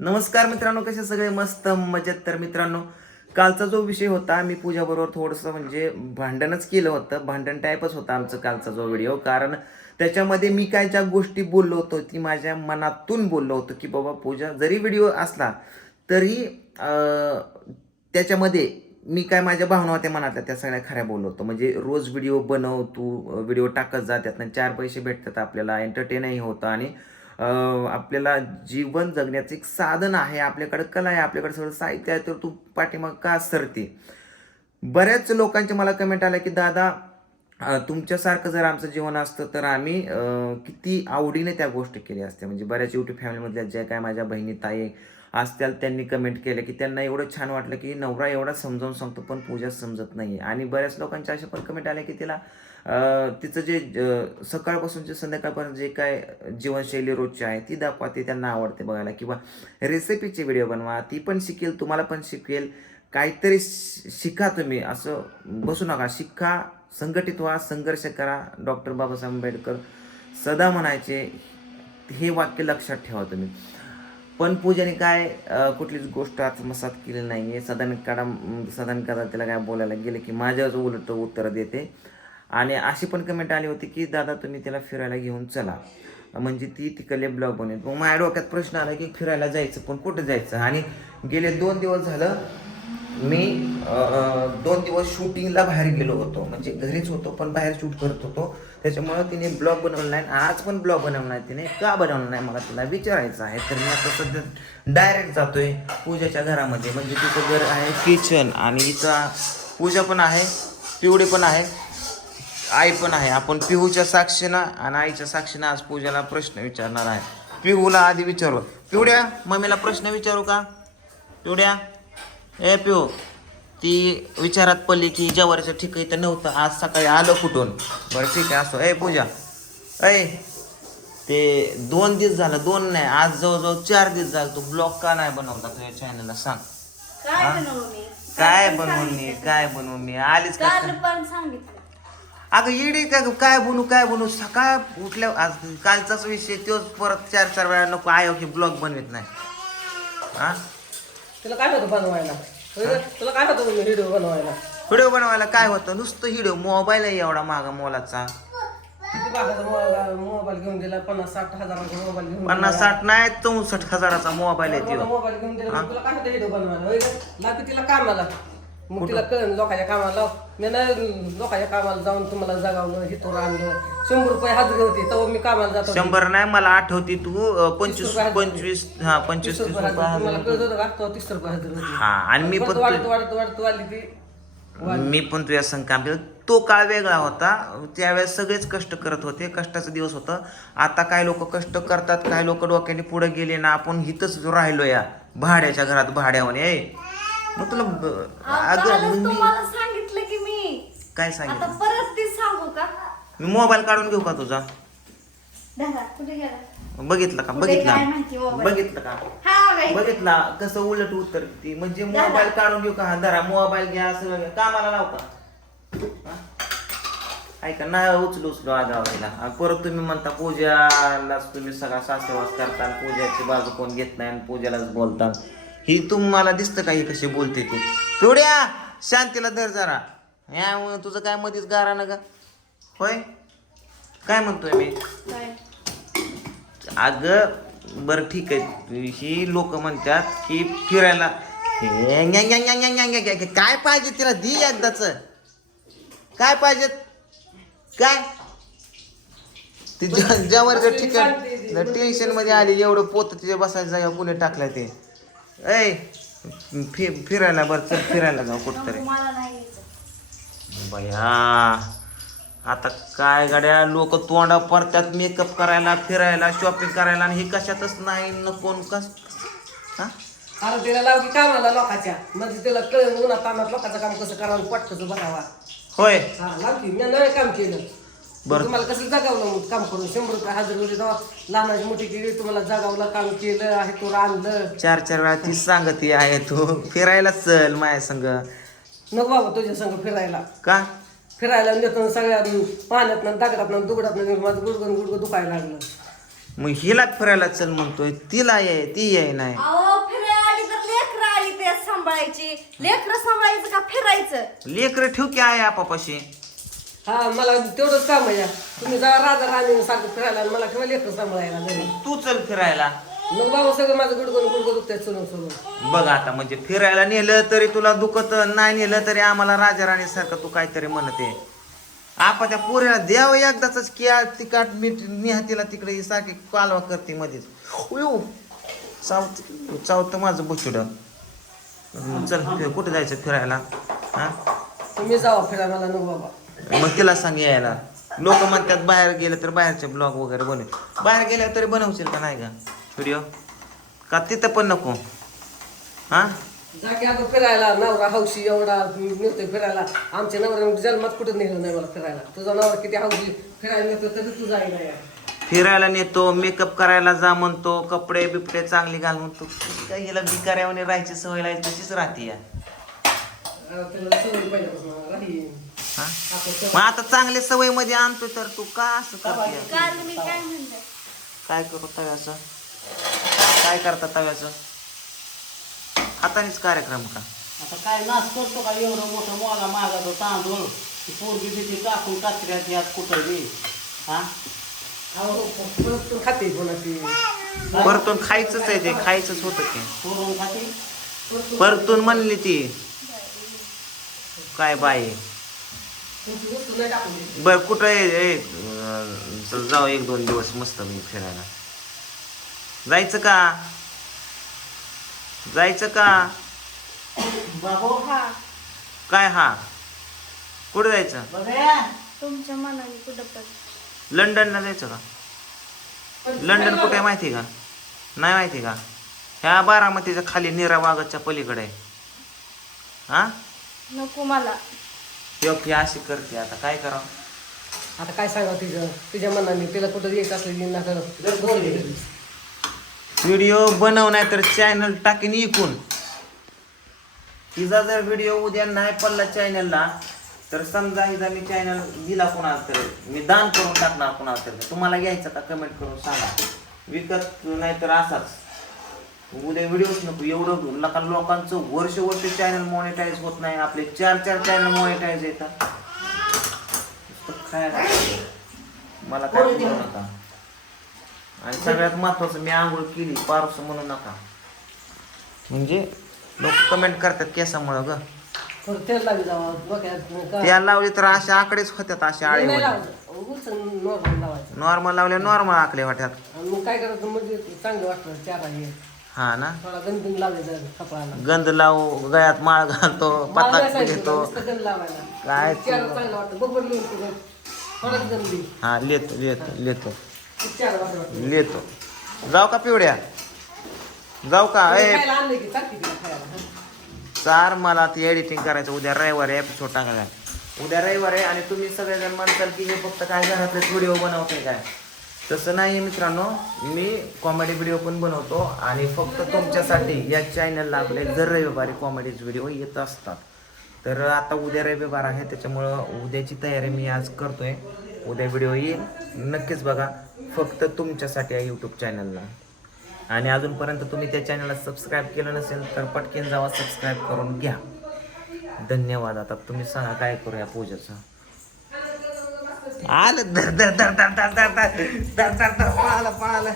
नमस्कार मित्रांनो कसे सगळे? मस्त मजेत. तर मित्रांनो कालचा जो विषय होता मी पूजाबरोबर थोडंसं म्हणजे भांडणच केलं होतं. भांडण टाईपच होता आमचं कालचा जो व्हिडिओ कारण त्याच्यामध्ये मी काय ज्या गोष्टी बोललो होतो ती माझ्या मनातून बोललो होतो की बाबा पूजा जरी व्हिडिओ असला तरी त्याच्यामध्ये मी काय माझ्या भावना होत्या मनातल्या त्या सगळ्या खऱ्या बोललो होतो. म्हणजे रोज व्हिडिओ बनव तू व्हिडिओ टाकत जा त्यातनं चार पैसे भेटतात आपल्याला एंटरटेनही होतं आणि आपल्याला जीवन जगण्याचं एक साधन आहे आपल्याकडं कला आहे आपल्याकडे सगळं साहित्य आहे तर तू पाठीमाग का सरते? बऱ्याच लोकांचे मला कमेंट आल्या की दादा तुमच्यासारखं जर आमचं जीवन असतं तर आम्ही किती आवडीने त्या गोष्टी केल्या असत्या. म्हणजे बऱ्याच युट्यूब फॅमिलीमधल्या ज्या काय माझ्या बहिणी ताई आज त्याला त्यांनी कमेंट केलं की त्यांना एवढं छान वाटलं की नवरा एवढा समजावून सांगतो पण पूजा समजत नाही आणि बऱ्याच लोकांच्या अशा पण कमेंट आल्या की तिला तिचं जे सकाळपासून सकाळपासूनचे संध्याकाळपर्यंत जे काय जीवनशैली रोजची आहे ती दाखवा ती त्यांना आवडते बघायला. किंवा रेसिपीचे व्हिडिओ बनवा ती पण शिकेल तुम्हाला पण शिकेल. काहीतरी शिका तुम्ही असं बसू नका. शिका संघटित व्हा संघर्ष करा. डॉक्टर बाबासाहेब आंबेडकर सदा म्हणायचे हे वाक्य लक्षात ठेवा तुम्ही. पण पूजाने काय कुठलीच गोष्ट आत्मसात केली नाही आहे सदान काढा सदान कदा तिला काय बोलायला गेलं की माझ्याच उलट उत्तर देते. आणि अशी पण कमेंट आली होती की दादा तुम्ही तिला फिरायला घेऊन चला. म्हणजे ती तिकडले ब्लॉग बनवेल. मग माझ्या डोक्यात प्रश्न आला की फिरायला जायचं पण कुठं जायचं? आणि गेले दोन दिवस झालं मी दोन दिवस शूटिंगला बाहेर गेलो होतो. म्हणजे घरीच होतो पण बाहेर शूट करत होतो. त्याच्यामुळं तिने ब्लॉग बनवला नाही आज पण ब्लॉग बनवला नाही तिने. का बनवला नाही मला तिला विचारायचं आहे. तर मी आता सध्या डायरेक्ट जातोय पूजाच्या घरामध्ये. म्हणजे तिचं घर आहे किचन आणि इथं पूजा पण आहे पिवडे पण आहे आई पण आहे. आपण पिहूच्या साक्षीनं आणि आईच्या साक्षीनं आज पूजाला प्रश्न विचारणार आहे. पिहूला आधी विचारू. पिवड्या मम्मीला प्रश्न विचारू का? पिवड्या? ए पिऊ ती विचारात पडली की जवारीचं ठीक इथं नव्हतं. आज सकाळी आलं कुठून? बरं ठीक आहे असो. ए पूजा. ऐ ते दोन दिवस झालं दोन नाही आज जवळजवळ चार दिवस झालं तू ब्लॉग का नाही बनवला तुझ्या चॅनलला सांग. काय हा? काय बनवून मी. काय बनवून मी? आलीच का? काल पण सांगितलं. अगं येडी काय काय बनू काय बनू सकाळ उठल्या आज कालचाच विषय तोच परत चार चार वेळा नको आयो की ब्लॉग बनवत नाही. हा? तुला काय होतं बनवायला? तुला काय होतं व्हिडिओ बनवायला? व्हिडिओ बनवायला काय होतं? नुसतं व्हिडिओ मोबाईल आहे एवढा मागा मोलाचा. मोबाईल घेऊन दिला पन्नास साठ हजाराचा मोबाईल घेऊन पन्नास साठ नाही चौसष्ट हजाराचा मोबाईल आहे दिला. तो. मोबाईल घेऊन दिला तुला काय होतं व्हिडिओ बनवायला? तिला कामाला. मग तिला कळण लोकांच्या कामाला लाव. मी नाही लोकांच्या कामाला जाऊन तुम्हाला जगावलं हिथोर आणलं. शंभर रुपये हजरी होती तेव्हा मी कामाला जातो शंभर नाही मला आठवती तू अं, पंचवीस रुपये हजार. पंचवीस हा पंचवीस तीस तीस रुपये रुपये हजरी. तुम्हाला हजार. कळत होतं का? तेव्हा तीस रुपये हजरी होती. हा आणि मी परत पण वाढत तु- वाढत वाढत वाढली ती. मी पण तुझ्या संग काम केलं. तो काळ वेगळा होता. त्यावेळेस सगळेच कष्ट करत होते. कष्टाचा दिवस होता. आता काय लोक कष्ट करतात काय लोक डोक्याने पुढे गेले ना आपण इथंच राहिलो या भाड्याच्या घरात भाड्यावर ए. मग तुला अगं कालच मी तुम्हाला सांगितलं की मी. काय आता सांगितलं परत ती सांगू का? मी मोबाईल काढून घेऊ का तुझा? दादा कुठे गेला? बघितलं का? कुठे बघितला. काय माहिती मोबाईल? बघितलं का? हा बाई. बघितला. कसं उलट उत्तर ती. म्हणजे दादा. मोबाईल काढून घेऊ का? हा धरा. मोबाईल घ्या सगळं घ्या. कामाला लाव का? हा? ऐका नाही उचलू उचलू आगावायला आणि परत तुम्ही म्हणता पूजालाच तुम्ही सगळा सासवास करता आणि पूजाची बाजू कोण घेत नाही आणि पूजालाच बोलता ही तुम्हाला दिसतं का ही कशी बोलते ती? पिवड्या शांतीला धर जरा. यामुळे तुझं काय मध्येच गारा ना ग होय? काय म्हणतोय मी? अगं बरं ठीक आहे. ही लोक म्हणतात की फिरायला हे काय पाहिजे तिला? दी एकदाच. काय पाहिजे? काय? ती ज्यावर जर ठिकाण टेन्शनमध्ये आली एवढं पोत तिच्या बसायचं जागा कुणी टाकलं ते? ऐ फि फिरायला बरं चल फिरायला जाऊ कुठतरी. नको, मला नाही यायचं. बया आता काय गाड्या लोक तोंडा परत्यात मेकअप करायला फिरायला शॉपिंग करायला आणि हे कशातच नाही न कोण कस हा? अरे तिला लाव की कामाला लोकांच्या. म्हणजे तिला कळण उन्हा तानात लोकांचं काम कसं करावं पट कसं बघावा. होय. हा लाव की मी नाही काम केलं. बरं. तुम्हाला कसं जगावलं मग काम करून. शंभर रुपये हजर होते तेव्हा लहानाची मोठी केली तुम्हाला जगावलं काम केलं आहे तो आणलं चार चार वेळा ती सांगते आहे तू. फिरायला चल माझ्या संग. नको बाबा तुझ्या संग फिरायला. का? फिरायला नेतो सगळ्या पाण्यात दगडात दुगडात माझं गुडगन गुडगं दुखायला लागलं. मग हिला फिरायला चल म्हणतोय. तिला ये ती ये नाही. अहो सांभाळायची. लेकरं सांभाळायचं का फिरायचं? लेकर ठेव की आहे आपापाशी. हा मला तेवढंच काम आहे तुम्ही जा राजा राणी सारखं फिरायला आणि मला ठेवा लेकर सांभाळायला घरी. तू चल फिरायला. मग बाबा सगळं माझं गुडगुड गुडगुड दुखतंय चलून चलून. बघ आता म्हणजे फिरायला नेलं तरी तुला दुखत नाही नेलं तरी आम्हाला राजा राणी सारखं तू काहीतरी म्हणते आपा त्या पोरीला द्यावं एकदाच किया तिकाट मीठ निहातीला तिकडे सारखी कालवा करते मध्येच उयो चावत चावतं माझं बुचुड. चल कुठे जायचं फिरायला? हा? तुम्ही जावा फिरायला मला नको बाबा. मग तिला सांग यायला. लोक म्हणतात बाहेर गेले तर बाहेरचे ब्लॉग वगैरे बनव. बाहेर गेल्या तरी बनवशील का नाही का? व्हिडिओ का तिथं पण नको? हा? फिरायला नवरा हौशी एवढा नेतोय फिरायला. आमच्या नवऱ्याने जन्मात कुठं नेलं नाही मला फिरायला. तुझा नवरा किती हौशी फिरायला नेतो तरी तू जाईना यार. फिरायला नेतो मेकअप करायला जा म्हणतो कपडे बिपडे चांगले घाल म्हणतो. काय हिला भिकाऱ्यावाने राहायची सवय लायची तशीच राहते या. हा? मग आता चांगल्या सवयमध्ये आणतो तर तू का असं करते काल मी काय म्हणलं काय करू तव्याचं? काय करता तव्याचं? हातानेच कार्यक्रम का? आता काय नाच करतो का? एवढं मोठं मोला मागतो तांदूळ. ती पोरगी बिती टाकून कात्र्यात यात कुठं बी हा? तू खाते ती परतून खायचंच आहे ते खायचंच होतं ते. खाते? परतून म्हणली ती. काय बाई तुमची वस्तू नाही टाकून द्यायची. बर कुठं आहे जाऊ एक दोन दिवस मस्त मी फिरायला. जायचं का? जायचं का? बाबू हा. काय हा? कुठं जायचं? बघा. तुमच्या मनाने कुठं पण. लंडनला जायचं का? लंडन कुठे आहे माहिती का? नाही माहिती का? ह्या बारामतीच्या खाली नीरा वागतच्या पलीकडे आहे. हा? नको मला. योग्य अशी करते आता काय करावं आता काय सांगा तिचं? तुझ्या मनाने तिला कुठं येत असलेली ना व्हिडिओ बनव नाही तर चॅनल टाकीन इकून. तिचा जर व्हिडिओ उद्या नाही पडला चॅनलला तर समजा हिचा मी चॅनल दिला कोणाला तर मी दान करून टाकणार कोणाला तर. तुम्हाला घ्यायचं का? कमेंट करून सांगा. विकत नाही तर असाच. उद्या व्हिडिओच नको एवढं लका लोकांचं वर्ष वर्ष चॅनल मॉनिटाईज होत नाही. आपले चार चार चॅनल मॉनिटाईज येतात. खायला मला काय बोलू नका. आणि सगळ्यात महत्वाचं मी आंघोळ केली पारस म्हणू नका. म्हणजे लोक कमेंट करतात केसामुळं ग. तेल जावा त्या लावली तर असे आकडेच होत्यात असे आळे नॉर्मल लावले नॉर्मल आकडे वाट्यात मग काय करायचं? म्हणजे चांगलं वाटतं चार आहे हा ना? थोडा लावायचं गंध लावू गळ्यात माळ घालतो मला नाही पताक सांगितलं, घेतो नुसतं गंध लावायला. काय चार वाटतं. लिहून तुझं हा लेतो लेतो लेतो चार वाटतं. लेतो जाऊ का पिवड्या? जाऊ का? ए खायला आणलं की चालते तिला खायला. चार मला ती एडिटिंग करायचं. उद्या रविवारी एपिसोड टाकायला. उद्या रविवारी आणि तुम्ही सगळेजण म्हणताल की हे फक्त काय घरातले व्हिडिओ बनवते काय? तसं नाही मित्रांनो मी कॉमेडी व्हिडिओ पण बनवतो आणि फक्त तुमच्यासाठी या चॅनलला आपले दर रविवारी कॉमेडीज व्हिडिओ येत असतात. तर आता उद्या रविवार आहे त्याच्यामुळं उद्याची तयारी मी आज करतोय. उद्या व्हिडिओ येईल. नक्कीच बघा फक्त तुमच्यासाठी या यूट्यूब चॅनलला आणि अजूनपर्यंत तुम्ही त्या चॅनलला सबस्क्राईब केलं नसेल तर पटकन जावा सबस्क्राईब करून घ्या. धन्यवाद. आता तुम्ही सांगा काय करूया पूजेचं? आलं धर धर धर धर धर धर धर धर धर पळालं पळालं